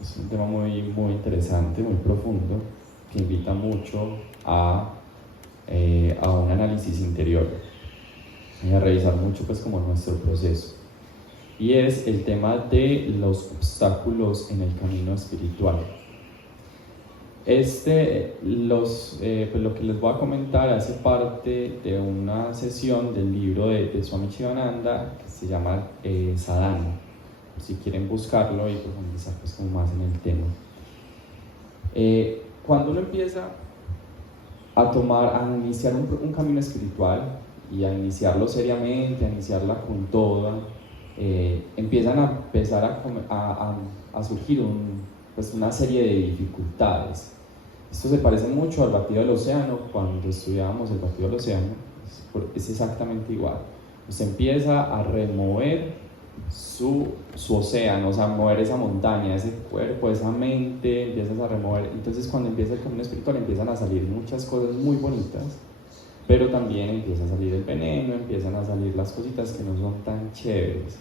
Es un tema muy, muy interesante, muy profundo, que invita mucho a un análisis interior y a revisar mucho pues como nuestro proceso. Y es el tema de los obstáculos en el camino espiritual. Pues lo que les voy a comentar hace parte de una sesión del libro de Swami Shivananda que se llama Sadhana, si quieren buscarlo y profundizar pues como más en el tema. Cuando uno empieza a iniciar un camino espiritual y a iniciarlo seriamente, a iniciarla con toda, empiezan a surgir pues una serie de dificultades. Esto se parece mucho al batido del océano. Cuando estudiábamos el batido del océano, es exactamente igual. Se empieza a remover su océano, o sea, mover esa montaña, ese cuerpo, esa mente, empiezas a remover. Entonces, cuando empieza el camino espiritual, empiezan a salir muchas cosas muy bonitas, pero también empieza a salir el veneno, empiezan a salir las cositas que no son tan chéveres,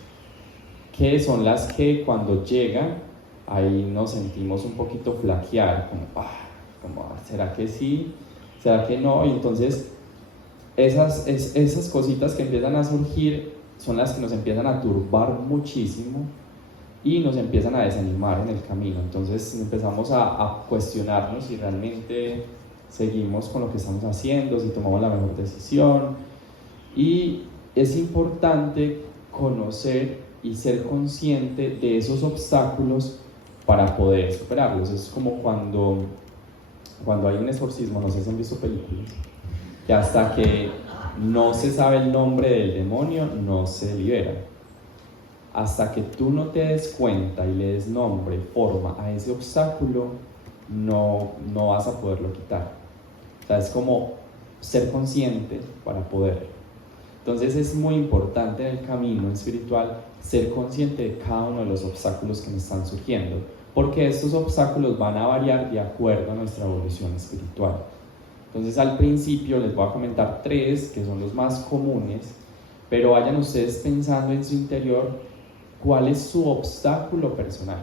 que son las que cuando llegan, ahí nos sentimos un poquito flaquear, como ¿será que sí? ¿Será que no? Y entonces esas cositas que empiezan a surgir son las que nos empiezan a turbar muchísimo y nos empiezan a desanimar en el camino. Entonces empezamos a cuestionarnos si realmente seguimos con lo que estamos haciendo, si tomamos la mejor decisión. Y es importante conocer y ser consciente de esos obstáculos para poder superarlos. Es como cuando hay un exorcismo, no sé si han visto películas, que hasta que no se sabe el nombre del demonio, no se libera. Hasta que tú no te des cuenta y le des nombre, forma a ese obstáculo, no vas a poderlo quitar. O sea, es como ser consciente para poder. Entonces es muy importante en el camino espiritual ser consciente de cada uno de los obstáculos que nos están surgiendo, porque estos obstáculos van a variar de acuerdo a nuestra evolución espiritual. Entonces al principio les voy a comentar 3 que son los más comunes, pero vayan ustedes pensando en su interior cuál es su obstáculo personal,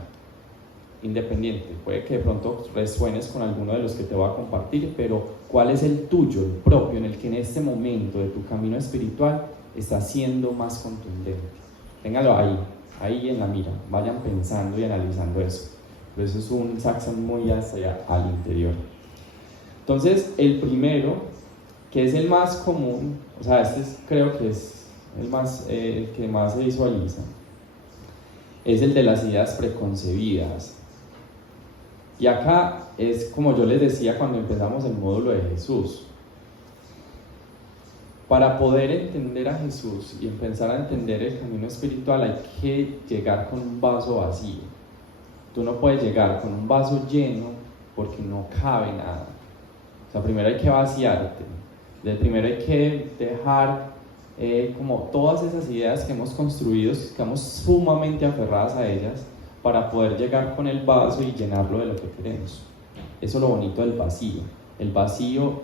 independiente. Puede que de pronto resuenes con alguno de los que te voy a compartir, pero cuál es el tuyo, el propio, en el que en este momento de tu camino espiritual está siendo más contundente. Téngalo ahí en la mira, vayan pensando y analizando eso. Pero eso es un saxón muy hacia al interior. Entonces, el primero, que es el más común, o sea, creo que es el que más se visualiza, es el de las ideas preconcebidas. Y acá es como yo les decía cuando empezamos el módulo de Jesús. Para poder entender a Jesús y empezar a entender el camino espiritual hay que llegar con un vaso vacío. Tú no puedes llegar con un vaso lleno porque no cabe nada. O sea, primero hay que vaciarte. Primero hay que dejar como todas esas ideas que hemos construido, que estamos sumamente aferradas a ellas, para poder llegar con el vaso y llenarlo de lo que queremos. Eso es lo bonito del vacío. El vacío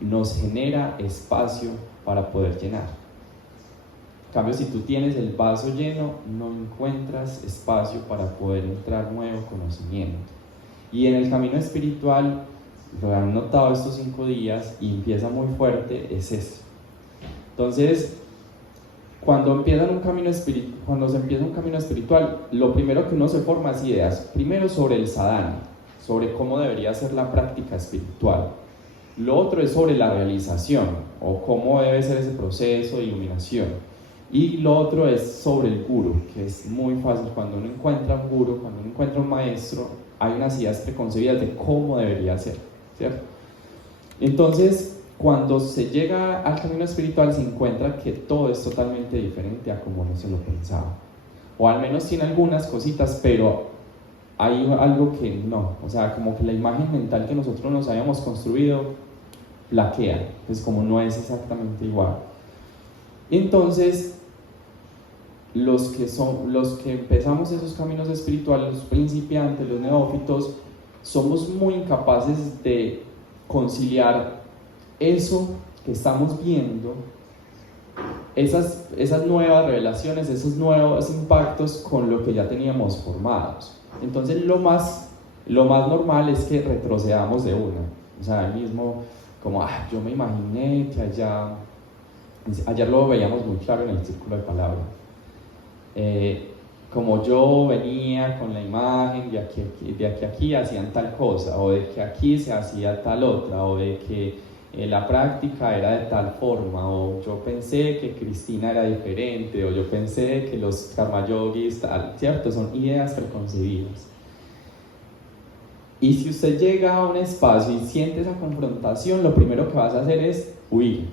nos genera espacio para poder llenar. En cambio, si tú tienes el vaso lleno, no encuentras espacio para poder entrar nuevo conocimiento. Y en el camino espiritual, lo han notado estos 5 días y empieza muy fuerte, es eso. Entonces, cuando se empieza un camino espiritual, lo primero que uno se forma es ideas. Primero sobre el sadhana, sobre cómo debería ser la práctica espiritual. Lo otro es sobre la realización, o cómo debe ser ese proceso de iluminación. Y lo otro es sobre el guru, que es muy fácil. Cuando uno encuentra un guru, cuando uno encuentra un maestro, hay unas ideas preconcebidas de cómo debería ser, ¿cierto? Entonces, cuando se llega al camino espiritual se encuentra que todo es totalmente diferente a como uno se lo pensaba, o al menos tiene algunas cositas, pero hay algo que no, o sea, como que la imagen mental que nosotros nos habíamos construido flaquea, pues como no es exactamente igual. Entonces, los que empezamos esos caminos espirituales, los principiantes, los neófitos, somos muy incapaces de conciliar eso que estamos viendo, esas nuevas revelaciones, esos nuevos impactos con lo que ya teníamos formados. Entonces lo más normal es que retrocedamos de una. O sea, ahí mismo, como, yo me imaginé que ayer lo veíamos muy claro en el círculo de palabra. Como yo venía con la imagen de aquí a aquí hacían tal cosa, o de que aquí se hacía tal otra, o de que la práctica era de tal forma, o yo pensé que Cristina era diferente, o yo pensé que los karma yogis tal, ¿cierto? Son ideas preconcebidas. Y si usted llega a un espacio y siente esa confrontación, lo primero que vas a hacer es huir.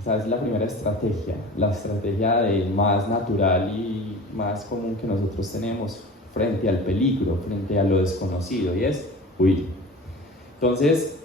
Esa es la primera estrategia, la estrategia de más natural y más común que nosotros tenemos frente al peligro, frente a lo desconocido, y es huir. Entonces,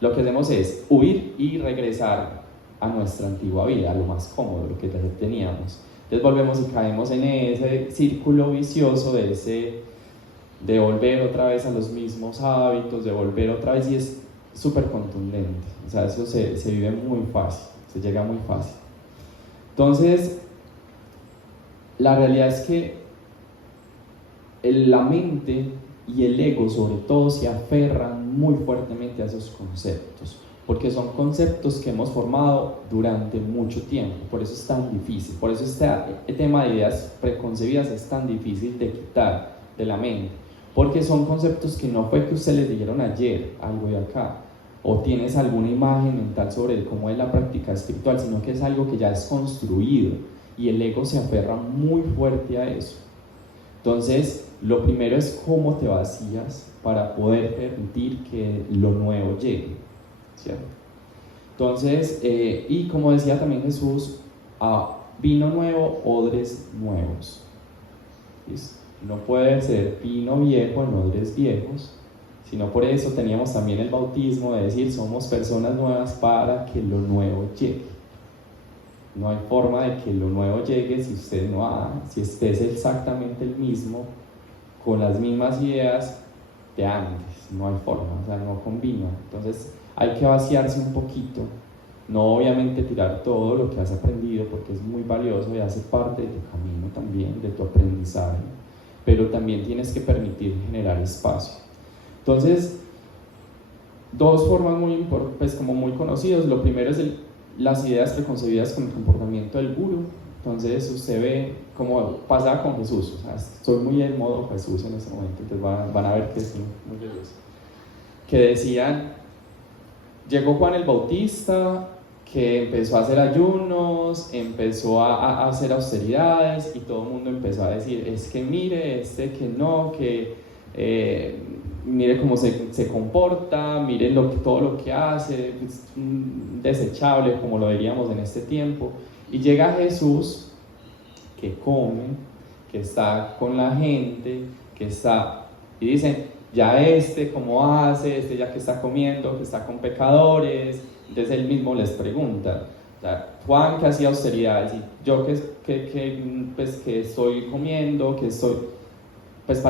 lo que hacemos es huir y regresar a nuestra antigua vida, a lo más cómodo, lo que ya teníamos. Entonces volvemos y caemos en ese círculo vicioso de volver otra vez a los mismos hábitos, de volver otra vez, y es súper contundente. O sea, eso se vive muy fácil, se llega muy fácil. Entonces, la realidad es que la mente y el ego, sobre todo, se aferran muy fuertemente a esos conceptos, porque son conceptos que hemos formado durante mucho tiempo. Por eso es tan difícil, por eso este tema de ideas preconcebidas es tan difícil de quitar de la mente, porque son conceptos que no fue que usted les dijeron ayer algo de acá, o tienes alguna imagen mental sobre cómo es la práctica espiritual, sino que es algo que ya es construido, y el ego se aferra muy fuerte a eso. Entonces, lo primero es cómo te vacías para poder permitir que lo nuevo llegue, ¿cierto? Entonces, y como decía también Jesús, vino nuevo, odres nuevos. ¿Listo? No puede ser vino viejo en odres viejos, sino por eso teníamos también el bautismo de decir, somos personas nuevas para que lo nuevo llegue. No hay forma de que lo nuevo llegue si usted si usted es exactamente el mismo, con las mismas ideas de antes. No hay forma, o sea, no combina. Entonces hay que vaciarse un poquito, no obviamente tirar todo lo que has aprendido, porque es muy valioso y hace parte de tu camino también, de tu aprendizaje, pero también tienes que permitir generar espacio. Entonces, dos formas como muy conocidas. Lo primero es las ideas preconcebidas con el comportamiento del gurú. Entonces usted ve como pasaba con Jesús, o sea, estoy muy en modo Jesús en este momento, entonces van a ver que es muy Jesús, que decían, llegó Juan el Bautista, que empezó a hacer ayunos, empezó a hacer austeridades, y todo el mundo empezó a decir, es que mire, que no, que mire cómo se comporta, mire todo lo que hace, es desechable, como lo diríamos en este tiempo. Y llega Jesús, que come, que está con la gente, y dicen, ya ¿cómo hace? Ya que está comiendo, que está con pecadores. Entonces él mismo les pregunta, o sea, Juan que hacía austeridades, y yo que estoy comiendo, que estoy... pues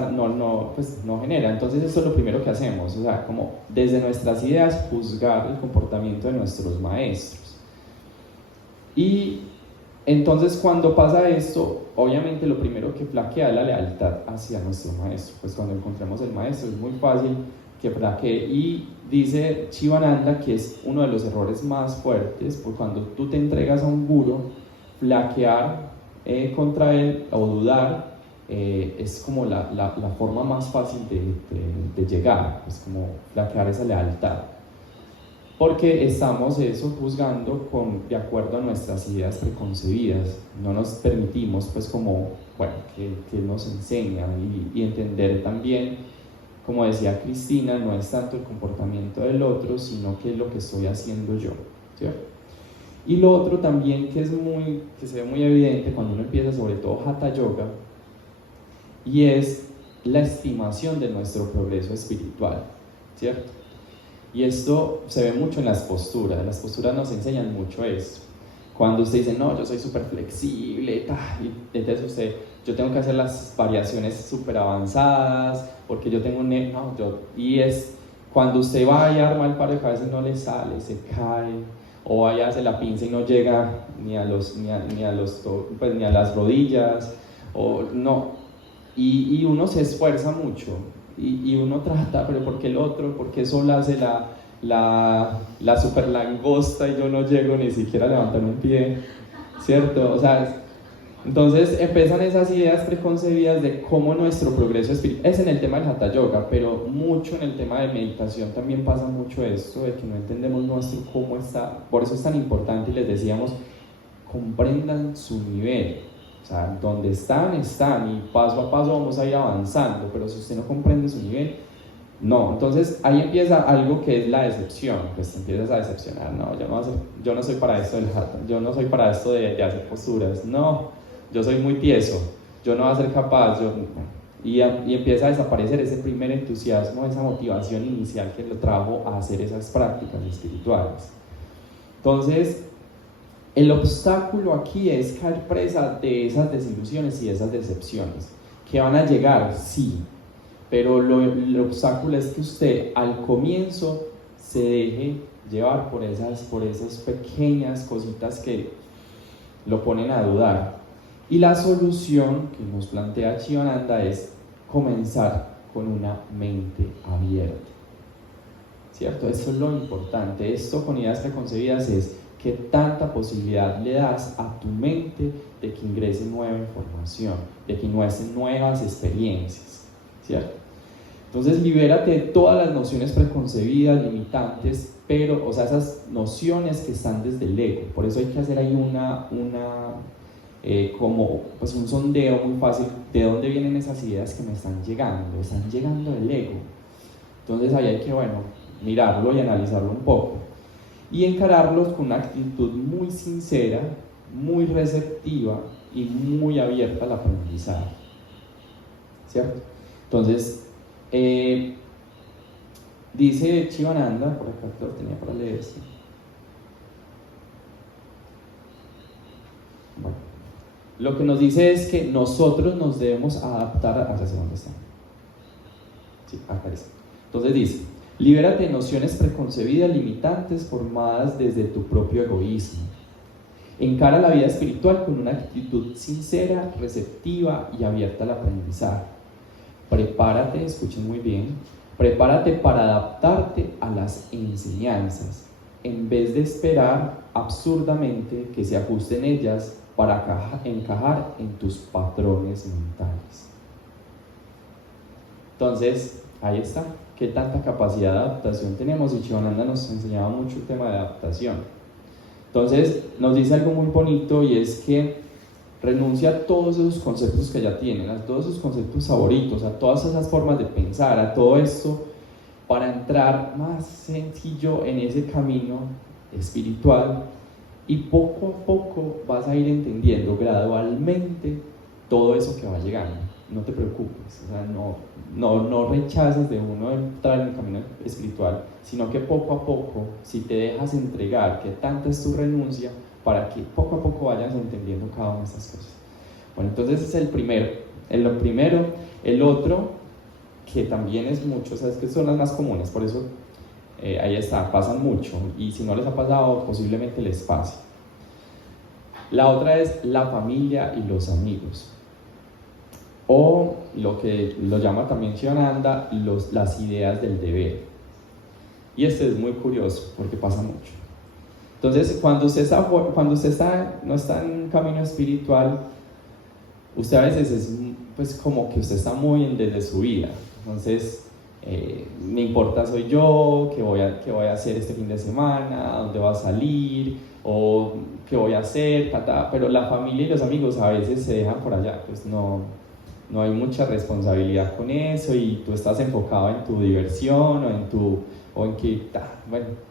no genera. Entonces eso es lo primero que hacemos, o sea, como desde nuestras ideas juzgar el comportamiento de nuestros maestros. Y entonces cuando pasa esto, obviamente lo primero que flaquea es la lealtad hacia nuestro maestro. Pues cuando encontramos el maestro es muy fácil que flaquee, y dice Shivananda que es uno de los errores más fuertes, porque cuando tú te entregas a un gurú, flaquear contra él o dudar es como la forma más fácil de llegar, es como flaquear esa lealtad, porque estamos juzgando de acuerdo a nuestras ideas preconcebidas. No nos permitimos que nos enseñan, y entender también, como decía Cristina, no es tanto el comportamiento del otro, sino que es lo que estoy haciendo yo, ¿cierto? Y lo otro también que se ve muy evidente cuando uno empieza, sobre todo Hatha Yoga, y es la estimación de nuestro progreso espiritual, ¿cierto? Y esto se ve mucho en las posturas nos enseñan mucho esto. Cuando usted dice, no, yo soy súper flexible, y entonces yo tengo que hacer las variaciones súper avanzadas, porque yo tengo y es cuando usted va y arma el paro de cabeza y no le sale, se cae, o vaya hace la pinza y no llega ni a las rodillas, o no. y uno se esfuerza mucho, y uno trata, pero ¿por qué el otro? ¿Por qué solo hace la super langosta y yo no llego ni siquiera a levantar un pie? ¿Cierto? O sea, entonces empiezan esas ideas preconcebidas de cómo nuestro progreso espiritual, es en el tema del Hatha Yoga, pero mucho en el tema de meditación también pasa mucho esto, de que no entendemos nuestro cómo está, por eso es tan importante y les decíamos, comprendan su nivel, o sea, donde están, y paso a paso vamos a ir avanzando, pero si usted no comprende su nivel, no. Entonces ahí empieza algo que es la decepción, pues te empiezas a decepcionar, no, yo no soy para esto del Hatha, yo no soy para esto de hacer posturas, no, yo soy muy tieso, yo no voy a ser capaz, y empieza a desaparecer ese primer entusiasmo, esa motivación inicial que lo trajo a hacer esas prácticas espirituales. Entonces, el obstáculo aquí es caer presa de esas desilusiones y de esas decepciones, que van a llegar, sí, pero el obstáculo es que usted al comienzo se deje llevar por esas pequeñas cositas que lo ponen a dudar. Y la solución que nos plantea Shivananda es comenzar con una mente abierta, ¿cierto? Eso es lo importante. Esto con ideas preconcebidas es que tanta posibilidad le das a tu mente de que ingrese nueva información, de que ingresen nuevas experiencias, ¿cierto? Entonces libérate de todas las nociones preconcebidas, limitantes, pero, o sea, esas nociones que están desde el ego. Por eso hay que hacer ahí como pues un sondeo muy fácil de dónde vienen esas ideas que me están llegando del ego. Entonces ahí hay que, mirarlo y analizarlo un poco y encararlos con una actitud muy sincera, muy receptiva y muy abierta al aprendizaje, ¿cierto? Entonces, dice Shivananda, por acá lo tenía para leer esto. Bueno, lo que nos dice es que nosotros nos debemos adaptar a... ¿Dónde está? Sí, acá está. Entonces dice, libérate de nociones preconcebidas, limitantes, formadas desde tu propio egoísmo. Encara la vida espiritual con una actitud sincera, receptiva y abierta al aprendizaje. Prepárate, escuchen muy bien, prepárate para adaptarte a las enseñanzas, en vez de esperar absurdamente que se ajusten ellas para encajar en tus patrones mentales. Entonces, ahí está. ¿Qué tanta capacidad de adaptación tenemos? Y Shivananda nos enseñaba mucho el tema de adaptación. Entonces, nos dice algo muy bonito y es que renuncia a todos esos conceptos que ya tienen, a todos esos conceptos favoritos, a todas esas formas de pensar, a todo esto, para entrar más sencillo en ese camino espiritual y poco a poco vas a ir entendiendo gradualmente todo eso que va llegando. No te preocupes, o sea, no rechaces de uno entrar en el camino espiritual, sino que poco a poco, si te dejas entregar, que tanta es tu renuncia, para que poco a poco vayas entendiendo cada una de estas cosas. Bueno, entonces ese es el primero. El otro, que también es mucho, o sea, es que son las más comunes, por eso ahí está, pasan mucho, y si no les ha pasado, posiblemente les pase. La otra es la familia y los amigos, o lo que lo llama también Shivananda, las ideas del deber. Y este es muy curioso, porque pasa mucho. Entonces, cuando usted no está en un camino espiritual, usted a veces es pues como que usted está muy desde su vida. Entonces, me importa soy yo, qué voy a hacer este fin de semana, a dónde voy a salir, o qué voy a hacer, pero la familia y los amigos a veces se dejan por allá, pues no hay mucha responsabilidad con eso y tú estás enfocado en tu diversión o en que,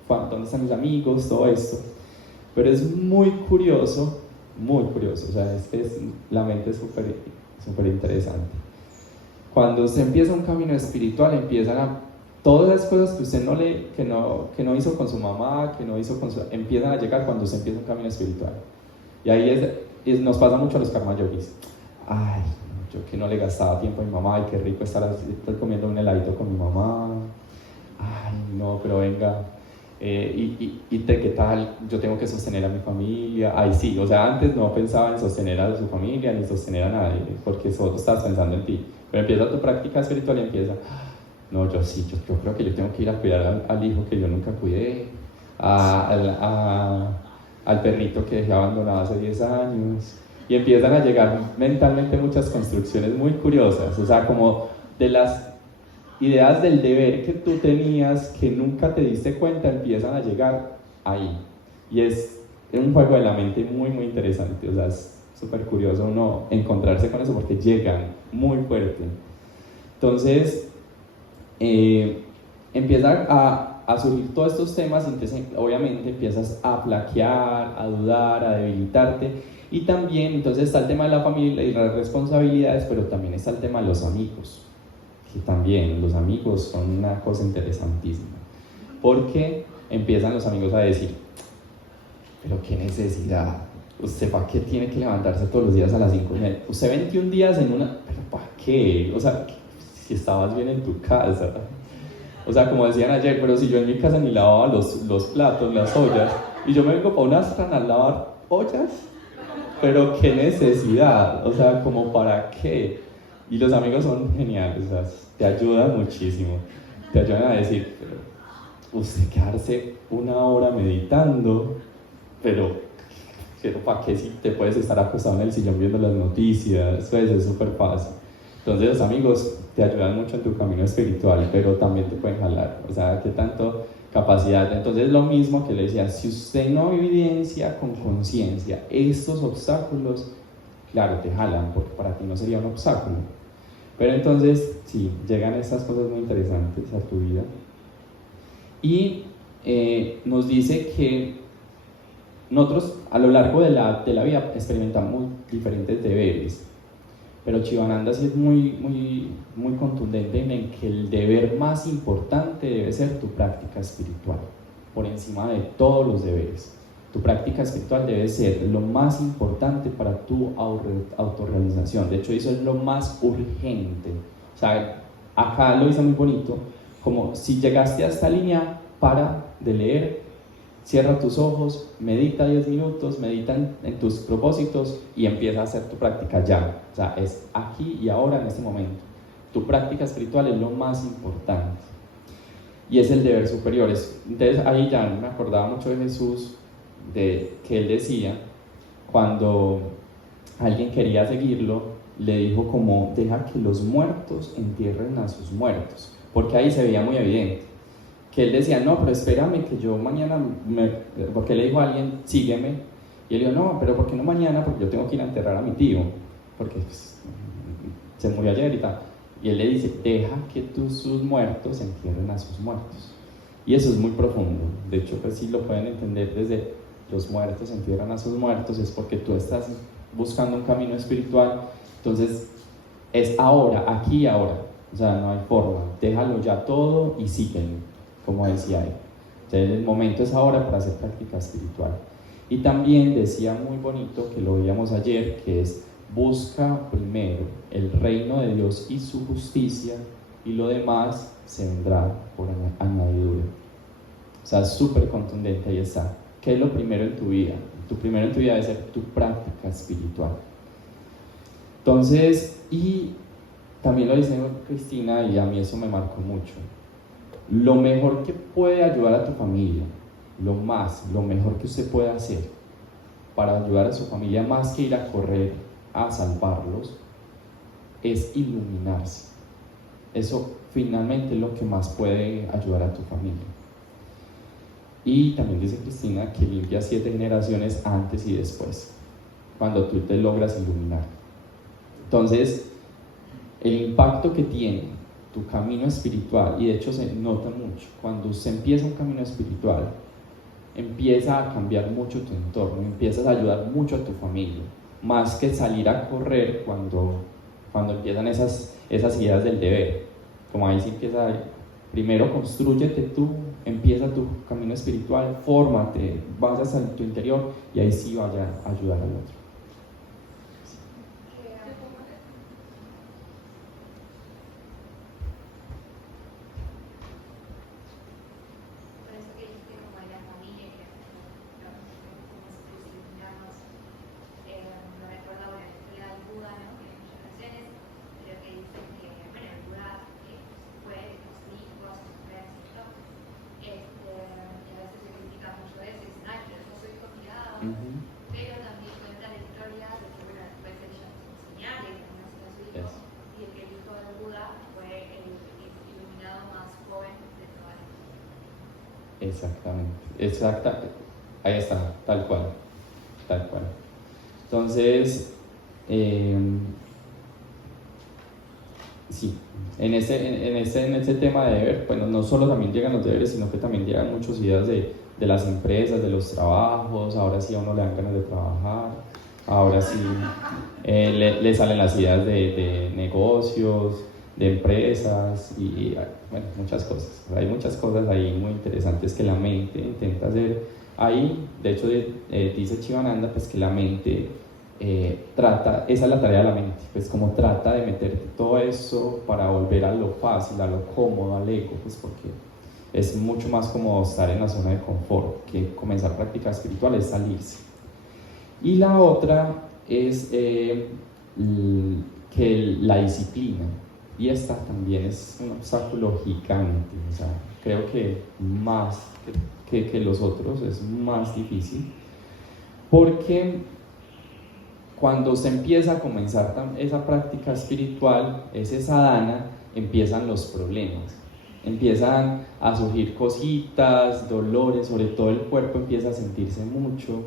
¿dónde están mis amigos? Todo esto. Pero es muy curioso, o sea, la mente es súper interesante. Cuando usted empieza un camino espiritual, empiezan todas las cosas que usted que no hizo con su mamá, empiezan a llegar cuando usted empieza un camino espiritual. Y ahí nos pasa mucho a los karma yogis. Ay, yo que no le gastaba tiempo a mi mamá, ay, qué rico estar comiendo un heladito con mi mamá. Ay, no, pero venga, ¿Qué tal? Yo tengo que sostener a mi familia. Ay, sí, o sea, antes no pensaba en sostener a su familia ni sostener a nadie, porque solo estás pensando en ti. Pero empieza tu práctica espiritual y empieza, no, yo sí, yo creo que yo tengo que ir a cuidar al hijo que yo nunca cuidé, al perrito que dejé abandonado hace 10 años. Y empiezan a llegar mentalmente muchas construcciones muy curiosas, o sea, como de las ideas del deber que tú tenías que nunca te diste cuenta empiezan a llegar ahí. Y es un juego de la mente muy, muy interesante. O sea, es súper curioso uno encontrarse con eso porque llegan muy fuerte. Entonces, empieza a surgir todos estos temas y entonces obviamente empiezas a flaquear, a dudar, a debilitarte. Y también, entonces está el tema de la familia y las responsabilidades, pero también está el tema de los amigos, que también los amigos son una cosa interesantísima, porque empiezan los amigos a decir, pero qué necesidad, usted para qué tiene que levantarse todos los días a las 5:30, usted 21 días en una, pero para qué, o sea, si estabas bien en tu casa, o sea, como decían ayer, pero si yo en mi casa ni lavaba los platos, las ollas, y yo me vengo para una strana a lavar ollas, pero qué necesidad, o sea, como para qué. Y los amigos son geniales, o sea, te ayudan muchísimo, te ayudan a decir, pero usted quedarse una hora meditando, pero ¿para qué si te puedes estar acostado en el sillón viendo las noticias? Pues es súper fácil. Entonces los amigos te ayudan mucho en tu camino espiritual, pero también te pueden jalar, o sea, qué tanto capacidad. Entonces lo mismo que le decía, si usted no evidencia con conciencia estos obstáculos, claro, te jalan, porque para ti no sería un obstáculo. Pero entonces, sí, llegan estas cosas muy interesantes a tu vida. Y nos dice que nosotros a lo largo de la vida experimentamos diferentes deberes. Pero Chivananda sí es muy contundente en que el deber más importante debe ser tu práctica espiritual, por encima de todos los deberes. Tu práctica espiritual debe ser lo más importante para tu autorrealización. De hecho, eso es lo más urgente. O sea, acá lo dice muy bonito, como si llegaste a esta línea, para de leer, cierra tus ojos, medita 10 minutos, medita en tus propósitos y empieza a hacer tu práctica ya. O sea, es aquí y ahora, en este momento. Tu práctica espiritual es lo más importante. Y es el deber superior. Entonces ahí ya me acordaba mucho de Jesús, de que él decía, cuando alguien quería seguirlo, le dijo como, deja que los muertos entierren a sus muertos. Porque ahí se veía muy evidente que él decía, no, pero espérame que yo mañana, porque le dijo a alguien, sígueme, y él dijo, no, pero ¿por qué no mañana? Porque yo tengo que ir a enterrar a mi tío, porque pues, se murió ayer y tal. Y él le dice, deja que sus muertos entierren a sus muertos. Y eso es muy profundo. De hecho, pues sí lo pueden entender desde los muertos entierran a sus muertos, es porque tú estás buscando un camino espiritual. Entonces, es ahora, aquí y ahora. O sea, no hay forma. Déjalo ya todo y síguelo, como decía él. Entonces, el momento es ahora para hacer práctica espiritual. Y también decía muy bonito, que lo veíamos ayer, que es busca primero el reino de Dios y su justicia, y lo demás se vendrá por añadidura. O sea, súper contundente, ahí está. ¿Qué es lo primero en tu vida? Tu primero en tu vida debe ser tu práctica espiritual. Entonces, y también lo dice Cristina, y a mí eso me marcó mucho. Lo mejor que puede ayudar a tu familia, lo mejor que usted puede hacer para ayudar a su familia, más que ir a correr a salvarlos, es iluminarse. Eso finalmente es lo que más puede ayudar a tu familia. Y también dice Cristina que limpia 7 generaciones antes y después, cuando tú te logras iluminar. Entonces, el impacto que tiene tu camino espiritual, y de hecho se nota mucho, cuando se empieza un camino espiritual, empieza a cambiar mucho tu entorno, empiezas a ayudar mucho a tu familia, más que salir a correr cuando empiezan esas ideas del deber. Como ahí sí empieza, primero constrúyete tú, empieza tu camino espiritual, fórmate, vas hacia tu interior y ahí sí vaya a ayudar al otro. Exactamente, ahí está, tal cual, tal cual. Entonces, sí, en ese tema de deber, bueno, no solo también llegan los deberes, sino que también llegan muchas ideas de las empresas, de los trabajos. Ahora sí a uno le dan ganas de trabajar, ahora sí le salen las ideas de negocios, de empresas y, bueno, muchas cosas. Hay muchas cosas ahí muy interesantes que la mente intenta hacer ahí. De hecho, dice Chivananda pues que la mente esa es la tarea de la mente, pues como trata de meterte todo eso para volver a lo fácil, a lo cómodo, al ego, pues porque es mucho más como estar en la zona de confort, que comenzar práctica espiritual es salirse. Y la otra es que la disciplina, y esta también es un obstáculo gigante, o sea, creo que más que los otros es más difícil, porque cuando se empieza a comenzar esa práctica espiritual, ese sadhana, empiezan los problemas. Empiezan a surgir cositas, dolores, sobre todo el cuerpo empieza a sentirse mucho,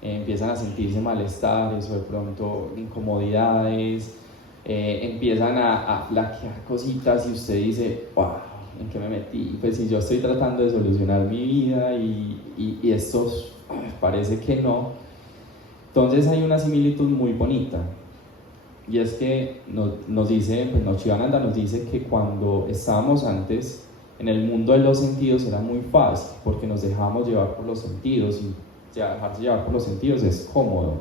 empiezan a sentirse malestares o de pronto incomodidades, empiezan a flaquear cositas y usted dice, wow, ¿en qué me metí? Pues si yo estoy tratando de solucionar mi vida y esto parece que no. Entonces hay una similitud muy bonita, y es que nos dice, pues Chivananda nos dice que cuando estábamos antes en el mundo de los sentidos era muy fácil, porque nos dejábamos llevar por los sentidos, y dejarse llevar por los sentidos es cómodo,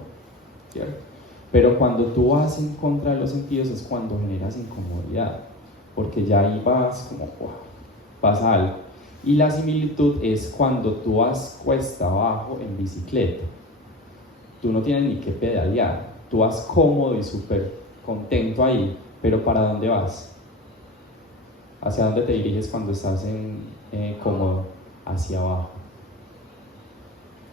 ¿cierto? Pero cuando tú vas en contra de los sentidos es cuando generas incomodidad, porque ya ahí vas como, wow, pasa algo. Y la similitud es cuando tú vas cuesta abajo en bicicleta. Tú no tienes ni que pedalear, tú vas cómodo y súper contento ahí, pero ¿para dónde vas? ¿Hacia dónde te diriges cuando estás cómodo? Hacia abajo.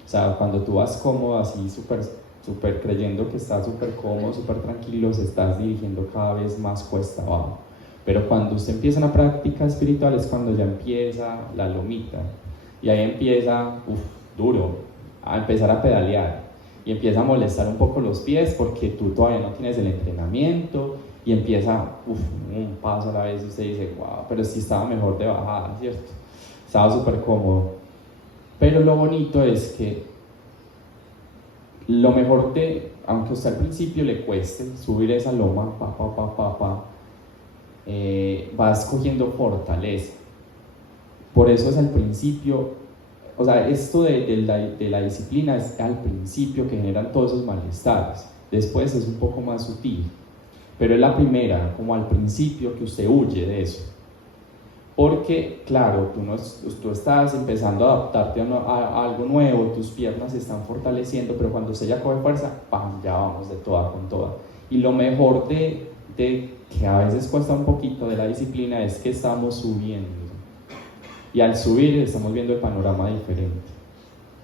O sea, cuando tú vas cómodo, así súper creyendo que estás súper cómodo, súper tranquilo, se estás dirigiendo cada vez más cuesta abajo. Pero cuando usted empieza una práctica espiritual es cuando ya empieza la lomita, y ahí empieza, duro, a empezar a pedalear. Y empieza a molestar un poco los pies porque tú todavía no tienes el entrenamiento, y empieza un paso a la vez y usted dice, wow, pero sí estaba mejor de bajada, ¿cierto? Estaba súper cómodo. Pero lo bonito es que lo mejor aunque a usted al principio le cueste subir esa loma, vas cogiendo fortaleza. Por eso es al principio. O sea, esto de la disciplina es al principio que generan todos esos malestares. Después es un poco más sutil. Pero es la primera, como al principio, que usted huye de eso. Porque, claro, tú estás empezando a adaptarte a algo nuevo, tus piernas se están fortaleciendo, pero cuando usted ya coge fuerza, ¡pam!, ya vamos de toda con toda. Y lo mejor de que a veces cuesta un poquito de la disciplina es que estamos subiendo. Y al subir estamos viendo el panorama diferente.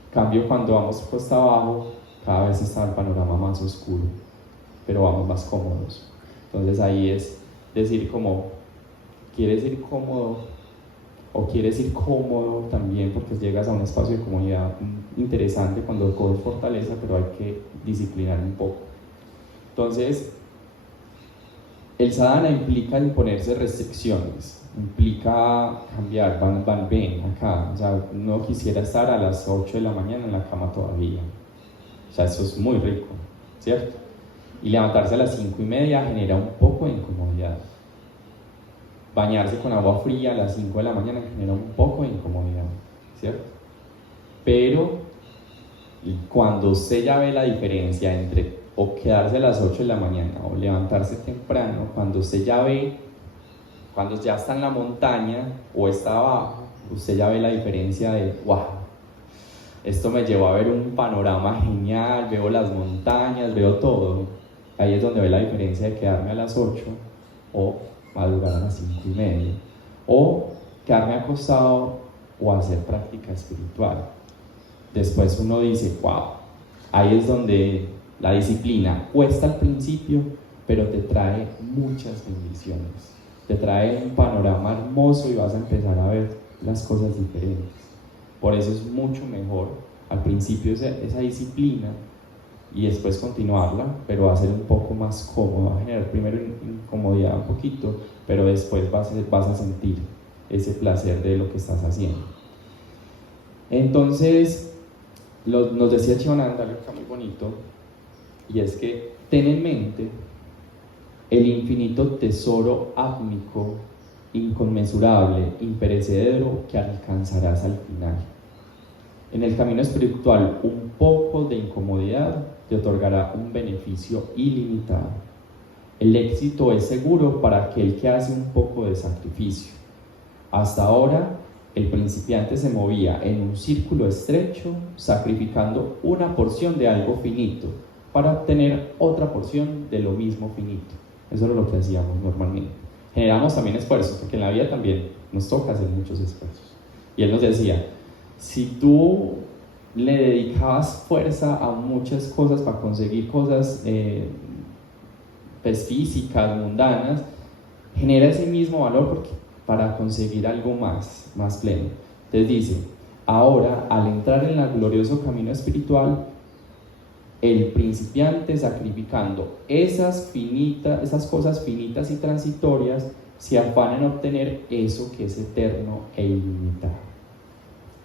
En cambio, cuando vamos cuesta abajo, cada vez está el panorama más oscuro, pero vamos más cómodos. Entonces ahí es decir como, ¿quieres ir cómodo? O quieres ir cómodo también, porque llegas a un espacio de comodidad interesante cuando coges fortaleza, pero hay que disciplinar un poco. Entonces, el sadhana implica imponerse restricciones, implica cambiar, ven acá, o sea, no quisiera estar a las 8 de la mañana en la cama todavía, o sea, eso es muy rico, ¿cierto? Y levantarse a las 5:30 genera un poco de incomodidad. Bañarse con agua fría a las 5 de la mañana genera un poco de incomodidad, ¿cierto? Pero cuando usted ya ve la diferencia entre o quedarse a las 8 de la mañana o levantarse temprano, cuando usted ya ve, cuando ya está en la montaña o está abajo, usted ya ve la diferencia de, wow, esto me llevó a ver un panorama genial, veo las montañas, veo todo. Ahí es donde ve la diferencia de quedarme a las 8 o madrugar a las 5:30, o quedarme acostado o hacer práctica espiritual. Después uno dice, wow, ahí es donde la disciplina cuesta al principio, pero te trae muchas bendiciones, te trae un panorama hermoso y vas a empezar a ver las cosas diferentes. Por eso es mucho mejor al principio esa disciplina y después continuarla, pero va a ser un poco más cómodo, va a generar primero incomodidad un poquito, pero después vas a sentir ese placer de lo que estás haciendo. Entonces, nos decía Chivananda algo acá muy bonito, y es que ten en mente el infinito tesoro átmico, inconmensurable, imperecedero que alcanzarás al final. En el camino espiritual, un poco de incomodidad te otorgará un beneficio ilimitado. El éxito es seguro para aquel que hace un poco de sacrificio. Hasta ahora, el principiante se movía en un círculo estrecho, sacrificando una porción de algo finito para obtener otra porción de lo mismo finito. Eso era lo que hacíamos normalmente. Generamos también esfuerzos, porque en la vida también nos toca hacer muchos esfuerzos. Y él nos decía, si tú le dedicabas fuerza a muchas cosas para conseguir cosas pues, físicas, mundanas, genera ese mismo valor para conseguir algo más pleno. Entonces dice, ahora al entrar en el glorioso camino espiritual, el principiante sacrificando esas cosas finitas y transitorias se afana en obtener eso que es eterno e ilimitado.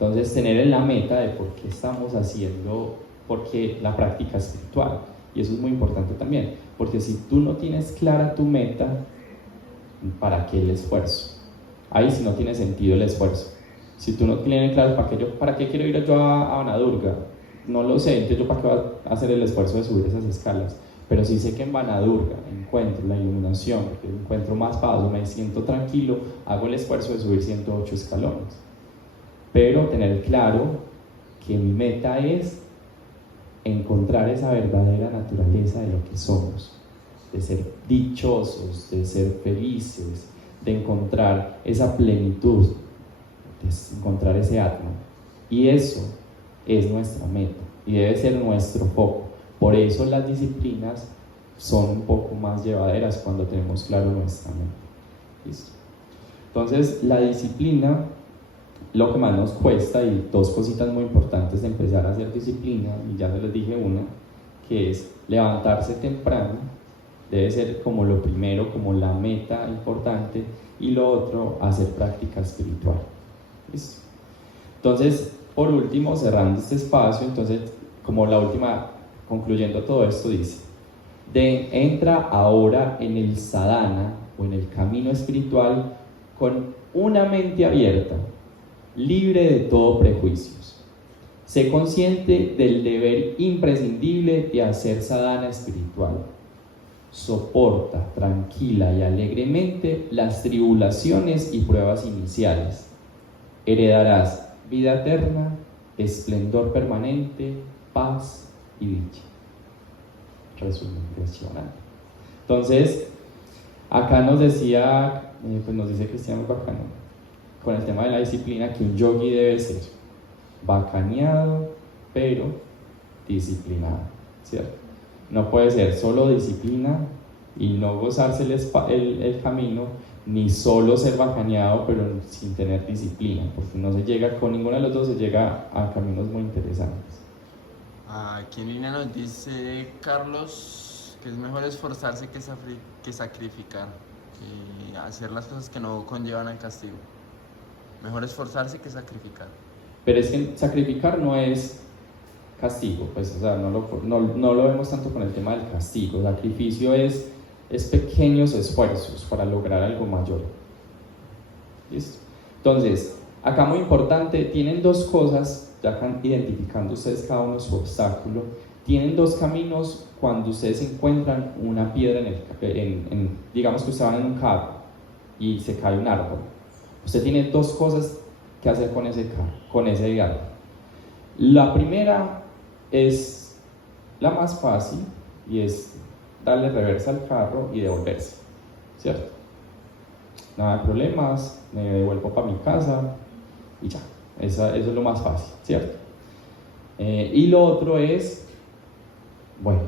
Entonces tener en la meta de por qué estamos haciendo, porque la práctica espiritual, y eso es muy importante también, porque si tú no tienes clara tu meta, ¿para qué el esfuerzo? Ahí sí no tiene sentido el esfuerzo. Si tú no tienes claro ¿para qué quiero ir yo a Vanadurga? No lo sé, entonces yo para qué voy a hacer el esfuerzo de subir esas escalas. Pero sí sé que en Vanadurga encuentro la iluminación, porque encuentro más paz, me siento tranquilo, hago el esfuerzo de subir 108 escalones. Pero tener claro que mi meta es encontrar esa verdadera naturaleza de lo que somos, de ser dichosos, de ser felices, de encontrar esa plenitud, de encontrar ese atma. Y eso es nuestra meta y debe ser nuestro foco. Por eso las disciplinas son un poco más llevaderas cuando tenemos claro nuestra meta. ¿Listo? Entonces, la disciplina, lo que más nos cuesta, y dos cositas muy importantes de empezar a hacer disciplina, y ya se les dije una, que es levantarse temprano, debe ser como lo primero, como la meta importante, y lo otro, hacer práctica espiritual. ¿Listo? Entonces, por último, cerrando este espacio, entonces, como la última, concluyendo todo esto, dice, entra ahora en el sadhana, o en el camino espiritual, con una mente abierta, libre de todo prejuicios. Sé consciente del deber imprescindible de hacer sadhana espiritual. Soporta tranquila y alegremente las tribulaciones y pruebas iniciales. Heredarás vida eterna, esplendor permanente, paz y dicha. Resumen impresionante. Entonces, acá nos decía, pues nos dice Cristiano Bacano, con el tema de la disciplina, que un yogi debe ser bacaneado, pero disciplinado, ¿cierto? No puede ser solo disciplina y no gozarse el camino, ni solo ser bacaneado, pero sin tener disciplina, porque no se llega, con ninguno de los dos se llega a caminos muy interesantes. Aquí en línea nos dice Carlos que es mejor esforzarse que sacrificar, que hacer las cosas que no conllevan al castigo. Mejor esforzarse que sacrificar. Pero es que sacrificar no es castigo, pues, o sea, no lo vemos tanto con el tema del castigo. El sacrificio es pequeños esfuerzos para lograr algo mayor. ¿Listo? Entonces, acá muy importante, tienen dos cosas, ya identificando ustedes cada uno su obstáculo, tienen dos caminos cuando ustedes encuentran una piedra digamos que ustedes van en un carro y se cae un árbol. Usted tiene dos cosas que hacer con ese carro, con ese árbol. La primera es la más fácil y es darle reversa al carro y devolverse, ¿cierto? Nada de problemas, me devuelvo para mi casa y ya, eso es lo más fácil, ¿cierto? Y lo otro es, bueno,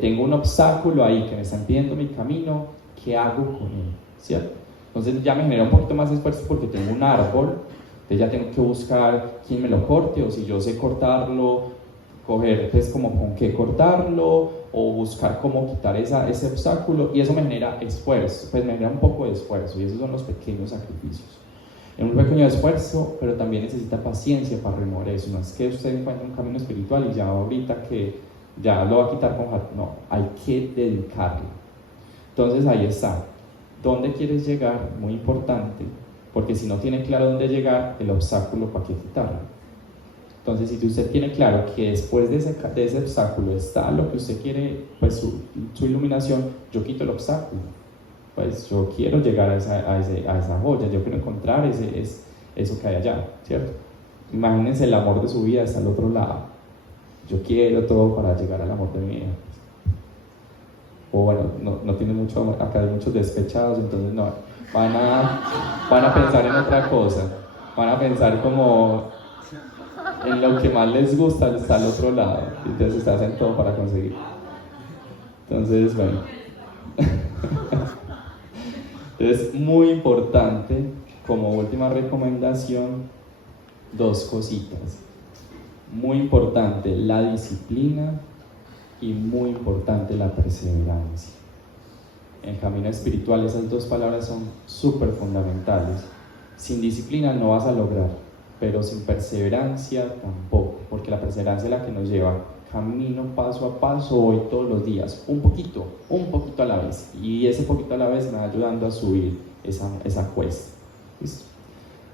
tengo un obstáculo ahí que me está impidiendo mi camino, ¿qué hago con él? ¿Cierto? Entonces ya me genera un poquito más de esfuerzo porque tengo un árbol, Entonces ya tengo que buscar quién me lo corte, o si yo sé cortarlo, coger pues como con qué cortarlo, o buscar cómo quitar ese obstáculo, y eso me genera esfuerzo, pues me genera un poco de esfuerzo, y esos son los pequeños sacrificios. En un pequeño esfuerzo, pero también necesita paciencia para remover eso. No es que usted encuentre un camino espiritual y ya ahorita que ya lo va a quitar con no, hay que dedicarlo. Entonces ahí está. ¿Dónde quieres llegar? Muy importante, porque si no tiene claro dónde llegar, el obstáculo, ¿para qué quitarlo? Entonces, si usted tiene claro que después de ese obstáculo está lo que usted quiere, pues su iluminación, yo quito el obstáculo. Pues yo quiero llegar a esa joya, yo quiero encontrar eso que hay allá, ¿cierto? Imagínense, el amor de su vida está al otro lado. Yo quiero todo para llegar al amor de mi vida. O bueno, no tiene mucho amor, acá hay muchos despechados, entonces no, van a pensar en otra cosa, van a pensar como en lo que más les gusta, está al otro lado, y entonces hacen todo para conseguir. Entonces, bueno. Entonces, muy importante, como última recomendación, dos cositas. Muy importante la disciplina y muy importante la perseverancia. En el camino espiritual esas dos palabras son súper fundamentales. Sin disciplina no vas a lograr, pero sin perseverancia tampoco, porque la perseverancia es la que nos lleva camino paso a paso, hoy todos los días, un poquito a la vez, y ese poquito a la vez me va ayudando a subir esa cuesta. ¿Listo?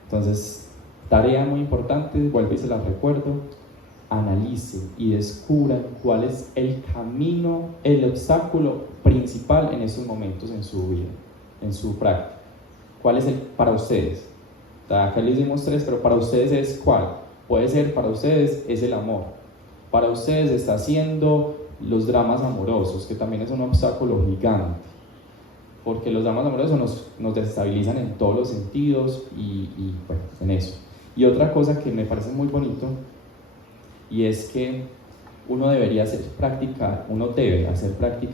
Entonces, tarea muy importante, vuelvo y se la recuerdo: analicen y descubran cuál es el camino, el obstáculo principal en estos momentos en su vida, en su práctica. ¿Cuál es el para ustedes? Acá les dimos tres, pero para ustedes es cuál. Puede ser para ustedes es el amor. Para ustedes está siendo los dramas amorosos, que también es un obstáculo gigante, porque los dramas amorosos nos desestabilizan en todos los sentidos y bueno, en eso. Y otra cosa que me parece muy bonito, y es que uno debe hacer práctica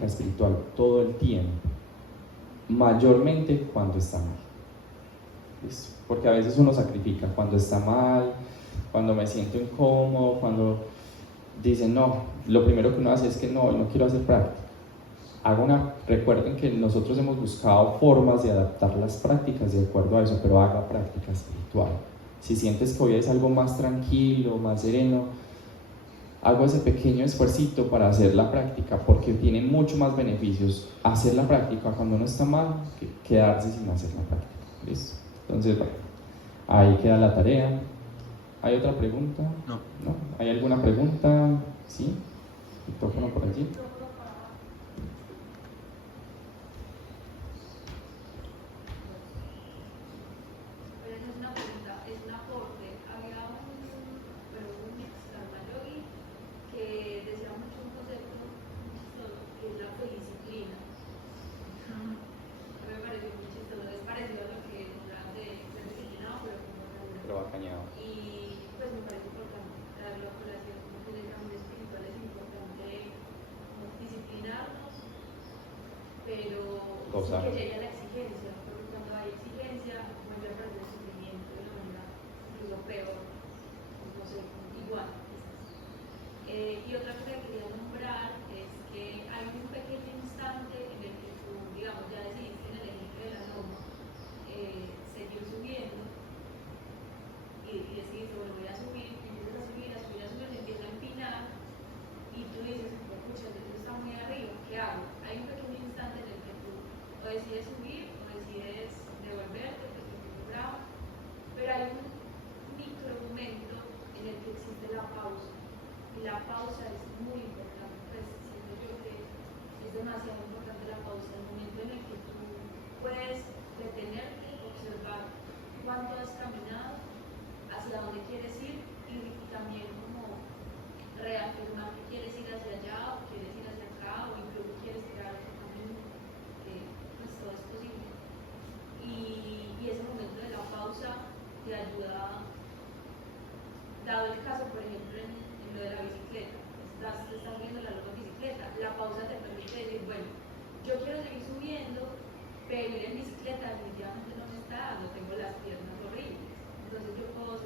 espiritual todo el tiempo, mayormente cuando está mal. ¿Listo? Porque a veces uno sacrifica cuando está mal, cuando me siento incómodo, cuando dicen no, lo primero que uno hace es que no quiero hacer práctica. Recuerden que nosotros hemos buscado formas de adaptar las prácticas de acuerdo a eso, pero haga práctica espiritual. Si sientes que hoy es algo más tranquilo, más sereno, hago ese pequeño esfuercito para hacer la práctica, porque tiene mucho más beneficios hacer la práctica cuando uno está mal que quedarse sin hacer la práctica. ¿Listo? Entonces, bueno, ahí queda la tarea. ¿Hay otra pregunta? No. ¿No? ¿Hay alguna pregunta? ¿Sí? ¿Micrófono por allí? Pero que llegue a la exigencia, porque cuando hay exigencia, vuelve a perder el sufrimiento de una manera incluso peor, no sé, igual. Y otra cosa que quería nombrar es que hay un pequeño instante en el que tú, digamos, ya decidiste en el ejemplo de la norma, seguir subiendo y decidiste, bueno, voy a subir, y empiezas a subir, se empieza a empinar, y tú dices, pucha, esto está muy arriba, ¿qué hago? Hay un pequeño instante en el que tú o decides subir o decides devolverte, pues es bravo, pero hay un micro momento en el que existe la pausa, y la pausa es muy importante, pues siento yo que es demasiado importante la pausa, el momento en el que tú puedes detenerte, observar cuánto has caminado, hacia dónde quieres ir, y también como reafirmar que quieres ir hacia allá, o quieres ir hacia acá, o incluso quieres crear otro camino, pues todo es posible. Y ese momento de la pausa te ayuda, dado el caso, por ejemplo, en lo de la bicicleta, estás viendo la loca bicicleta, la pausa te permite decir, bueno, yo quiero seguir subiendo, pero ir en bicicleta definitivamente no me está dando, tengo las piernas horribles. Entonces yo puedo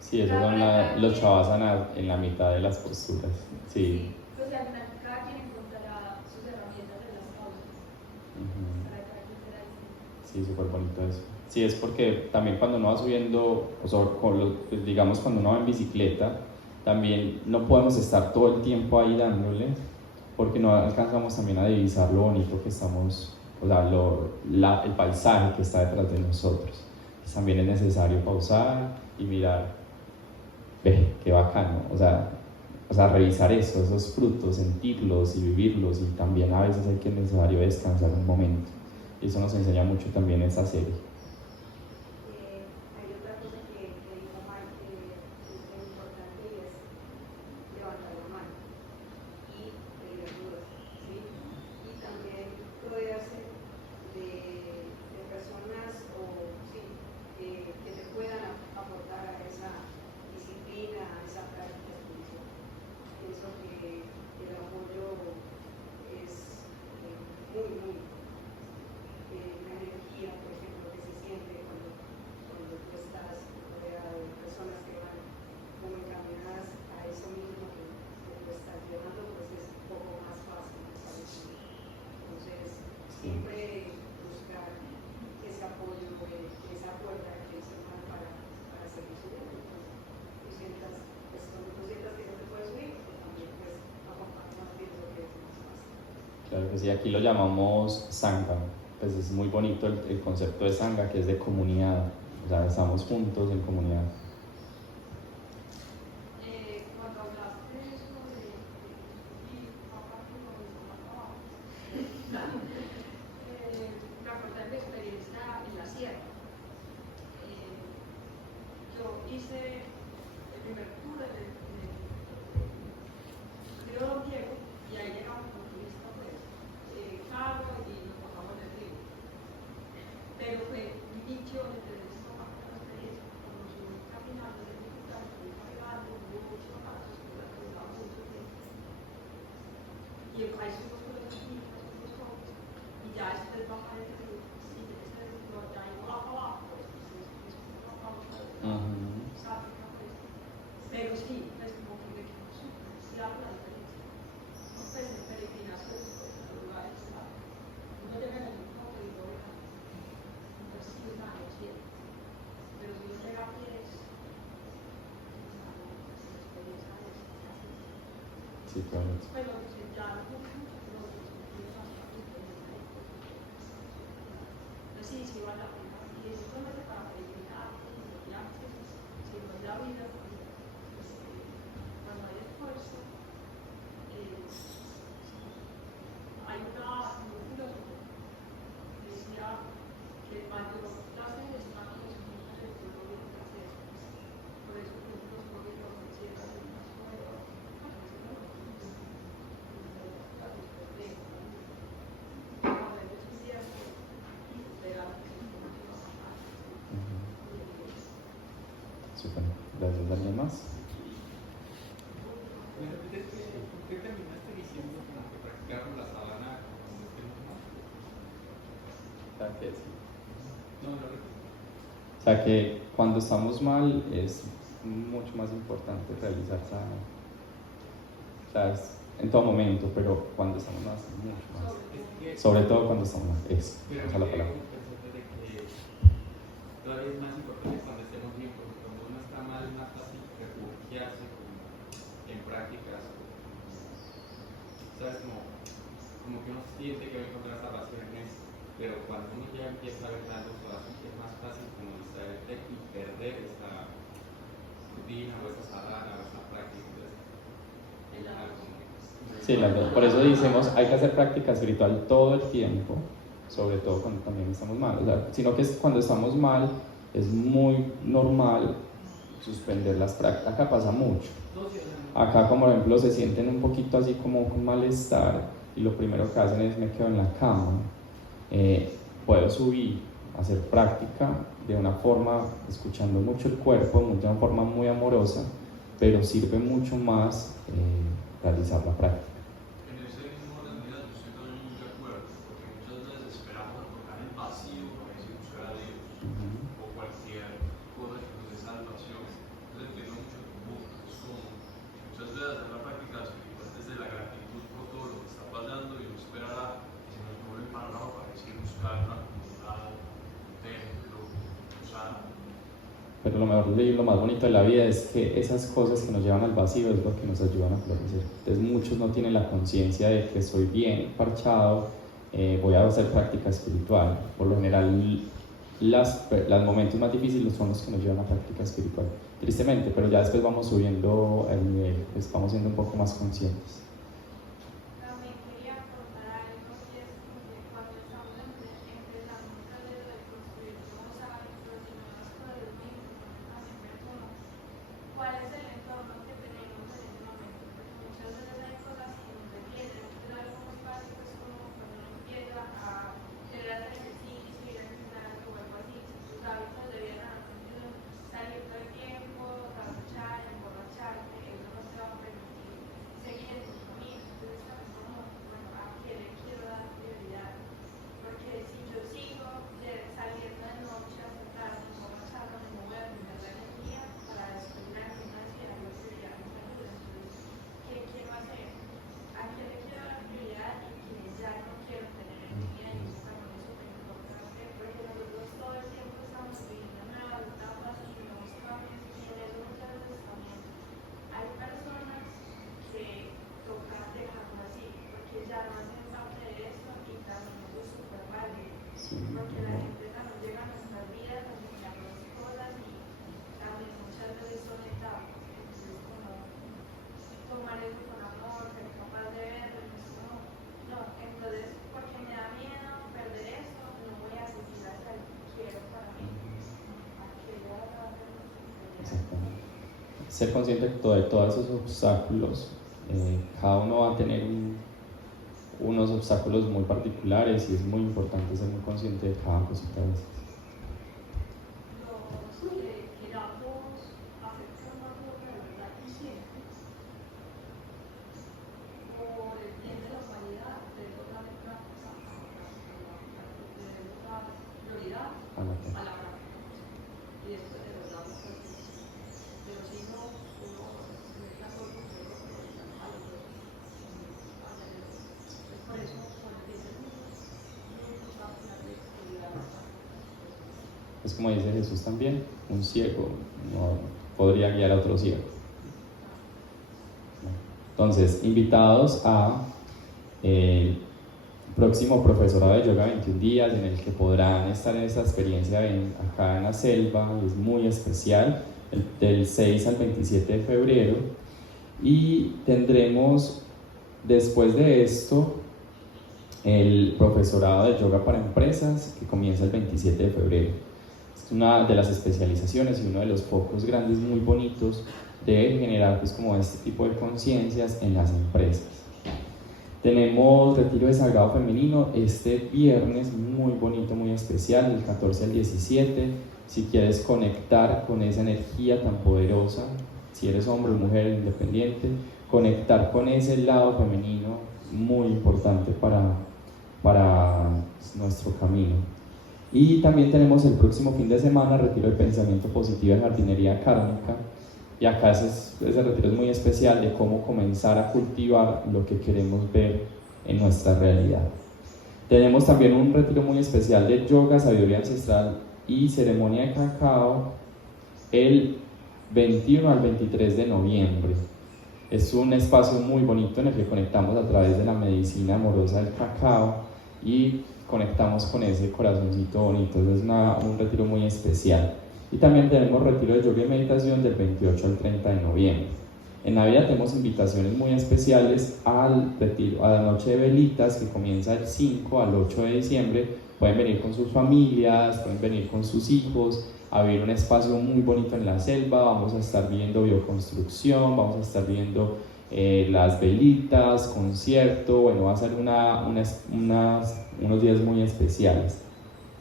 Sí, esos son los shavasana en la mitad de las posturas. Sí. Pues al final cada quien encontrará sus herramientas en las pausas. Ujú. Para cada quien será distinto. Sí, súper bonito eso. Sí, es porque también cuando uno va subiendo, o sea, pues digamos cuando uno va en bicicleta, también no podemos estar todo el tiempo ahí dándole, porque no alcanzamos también a divisar lo bonito que estamos, o sea, el paisaje que está detrás de nosotros. Pues también es necesario pausar y mirar, ve, qué bacano, o sea, revisar eso, esos frutos, sentirlos y vivirlos, y también a veces hay que necesario descansar un momento. Y eso nos enseña mucho también esta serie. Hay otra cosa que dijo Mike que es muy importante y es levantar la mano y pedir ayuda, ¿sí? Y también rodearse de personas sí, que te puedan aportar a esa disciplina, a esa práctica espiritual. Pienso que el apoyo es muy importante. La energía, por ejemplo, que se siente cuando tú estás rodeada de personas que van como encaminadas a eso mismo que tú estás llevando, pues es un poco más fácil, me parece. Entonces, siempre buscar ese apoyo, esa puerta que se da para seguir subiendo. Entonces, cuando tú sientas que no te puedes subir, pues también pues más pienso que es más fácil. Claro que sí, aquí lo llamamos Sangha. Pues es muy bonito el concepto de Sangha, que es de comunidad, o sea, estamos juntos en comunidad. Cuando hablaste de eso de discutir, aparte de trabajo, me acordé de mi experiencia en la sierra. Yo hice el primer tour de río Don Diego y ahí llegamos con turista, pues, carro y nos bajamos del río. Pero fue un bicho entre esta parte de la experiencia, cuando subí caminando, desde mi casa, subí caminando, mucho pasos, que la caminaba mucho tiempo. Y el país fuimos con los niños, los jóvenes, y ya después bajar el río, y ese río ya iba abajo, pues, no vamos a ver, pues. Pero sí, pues como que me quedó súper claro la diferencia. No, pues en peregrinación, pues, en los lugares, uno llega en el mismo río, pues sí, es una noche, pero si uno llega a pies, la experiencia es así. Sí, claro. Pero si ya no mucho, pero discutimos bastante diferente. Entonces sí, vale la pena. Y eso solamente para peregrinar, los viajes, si no es la vida, pues, cuando hay esfuerzo, hay un filósofo que decía que el mayor placer está en los niños del pueblo de placer. Por eso que los gobiernos consideran el más poderoso. Súper. Gracias. ¿Alguien más? ¿Qué terminaste diciendo como que practicaron la sabana como que no? ¿Sabes qué decir? No, lo repito. O sea que cuando estamos mal es mucho más importante realizar sadhana. O sea, es en todo momento, pero cuando estamos mal es mucho más. Sobre todo cuando estamos mal. Eso, Pero esa es la palabra. pensando de que todavía es más importante cuando estemos bien, porque cuando uno está mal es más fácil refugiarse en prácticas, ¿sabes? Como que uno siente que va a encontrar salvación en eso, pero cuando uno ya empieza a ver la luz, es más fácil como distraerte y perder esa rutina o esa sadhana o esa práctica. Sí, por eso decimos, hay que hacer práctica espiritual todo el tiempo, sobre todo cuando también estamos mal. O sea, sino que cuando estamos mal es muy normal suspender las prácticas. Acá pasa mucho. Acá, como por ejemplo, se sienten un poquito así como con malestar y lo primero que hacen es me quedo en la cama. Puedo subir, hacer práctica de una forma, escuchando mucho el cuerpo, de una forma muy amorosa, pero sirve mucho más realizar la práctica. En ese mismo orden de ideas yo estoy también muy de acuerdo, porque muchas veces esperamos encontrar el vacío para decir buscar a Dios. buscar una comunidad, un templo, sana. Pero lo mejor y lo más bonito de la vida es que esas cosas que nos llevan al vacío es lo que nos ayudan a florecer. Entonces muchos no tienen la conciencia de que soy bien parchado, voy a hacer práctica espiritual. Por lo general los momentos más difíciles son los que nos llevan a práctica espiritual. Tristemente, pero ya después vamos subiendo el nivel, pues vamos siendo un poco más conscientes. También quería aportar algo y es que cuando estamos empezando un proceso de construir nuevos hábitos y nuevas cosas, es muy importante también ver como cuál es el entorno que tenemos en ese momento, porque muchas veces hay cosas que nos detienen. Entonces algo muy básico es como cuando uno empieza a querer hacer ejercicio, ir al gimnasio o algo así, si tus hábitos de vida son salir todo el tiempo, trasnochar, emborracharte, eso no te va a permitir seguir en tu camino. Entonces también como, bueno, ¿a qué le quiero dar prioridad? Porque si yo sigo saliendo de noche a sentarme, emborrachándome, no voy a tener la energía para después ir al gimnasio y darle prioridad a mi salud. Entonces, ¿qué quiero hacer? ¿A qué le quiero dar prioridad y qué ya no quiero tener en mi vida? Y eso también es súper importante, porque nosotros todo el tiempo estamos viviendo nuevas etapas y nuevos cambios, y en eso muchas veces también hay personas que toca dejarlo así, porque ya no hacen parte de eso y también eso es súper válido, porque la gente también llega a nuestras vidas a enseñarnos cosas y también muchas veces son etapas. Entonces, como tomar eso con amor, ser capaz de verlo, y es como, no, entonces, porque me da miedo perder esto, no voy a seguir hacia lo que quiero para mí. Aquello va a ser mi prioridad. Exactamente. Ser consciente de todos esos obstáculos, cada uno va a tener unos obstáculos muy particulares y es muy importante ser muy consciente de cada cosita de esas. Los que queramos aceptar una cosa de verdad y siempre, por el bien de la humanidad, debemos darle práctica debemos dar prioridad A la a práctica. la práctica. Y después de verdad, pero si no, uno se mete a todo el mundo, a los dos. Entonces, por eso, por el bien del mundo, nunca va a darle prioridad a la práctica. Es como dice Jesús también, un ciego no podría guiar a otro ciego. Entonces, invitados a el próximo profesorado de yoga 21 días, en el que podrán estar en esta experiencia acá en la selva, es muy especial, del 6 al 27 de febrero, y tendremos después de esto el profesorado de yoga para empresas, que comienza el 27 de febrero. Es una de las especializaciones y uno de los focos grandes muy bonitos de generar pues como este tipo de conciencias en las empresas. Tenemos retiro de sagrado femenino este viernes, muy bonito, muy especial, del 14 al 17. Si quieres conectar con esa energía tan poderosa, si eres hombre o mujer independiente, conectar con ese lado femenino, muy importante para nuestro camino. Y también tenemos el próximo fin de semana retiro de pensamiento positivo de jardinería kármica, y acá ese retiro es muy especial de cómo comenzar a cultivar lo que queremos ver en nuestra realidad. Tenemos también un retiro muy especial de yoga, sabiduría ancestral y ceremonia de cacao el 21 al 23 de noviembre. Es un espacio muy bonito en el que conectamos a través de la medicina amorosa del cacao y conectamos con ese corazoncito bonito. Es un retiro muy especial. Y también tenemos retiro de yoga y meditación del 28 al 30 de noviembre. En Navidad tenemos invitaciones muy especiales al retiro, a la noche de velitas, que comienza el 5 al 8 de diciembre. Pueden venir con sus familias, pueden venir con sus hijos a vivir un espacio muy bonito en la selva. Vamos a estar viendo bioconstrucción, vamos a estar viendo las velitas, concierto. Bueno, va a ser unos días muy especiales.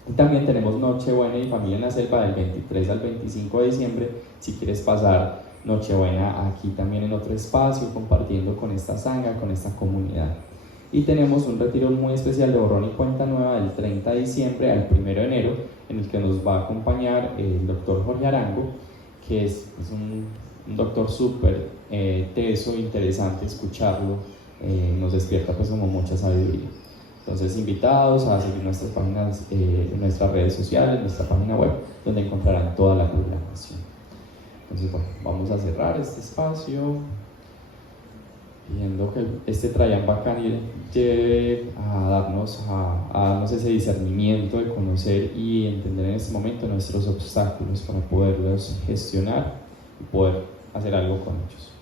Y también tenemos Nochebuena y Familia en la Selva del 23 al 25 de diciembre, si quieres pasar Nochebuena aquí también en otro espacio, compartiendo con esta sangha, con esta comunidad. Y tenemos un retiro muy especial de borrón y cuenta nueva del 30 de diciembre al 1 de enero, en el que nos va a acompañar el doctor Jorge Arango, que es un doctor súper teso, interesante escucharlo, nos despierta pues como mucha sabiduría. Entonces, invitados a seguir nuestras páginas, nuestras redes sociales, nuestra página web, donde encontrarán toda la programación. Entonces, bueno, vamos a cerrar este espacio, pidiendo que este Trajan Bacani lleve a darnos ese discernimiento de conocer y entender en este momento nuestros obstáculos para poderlos gestionar y poder hacer algo con ellos.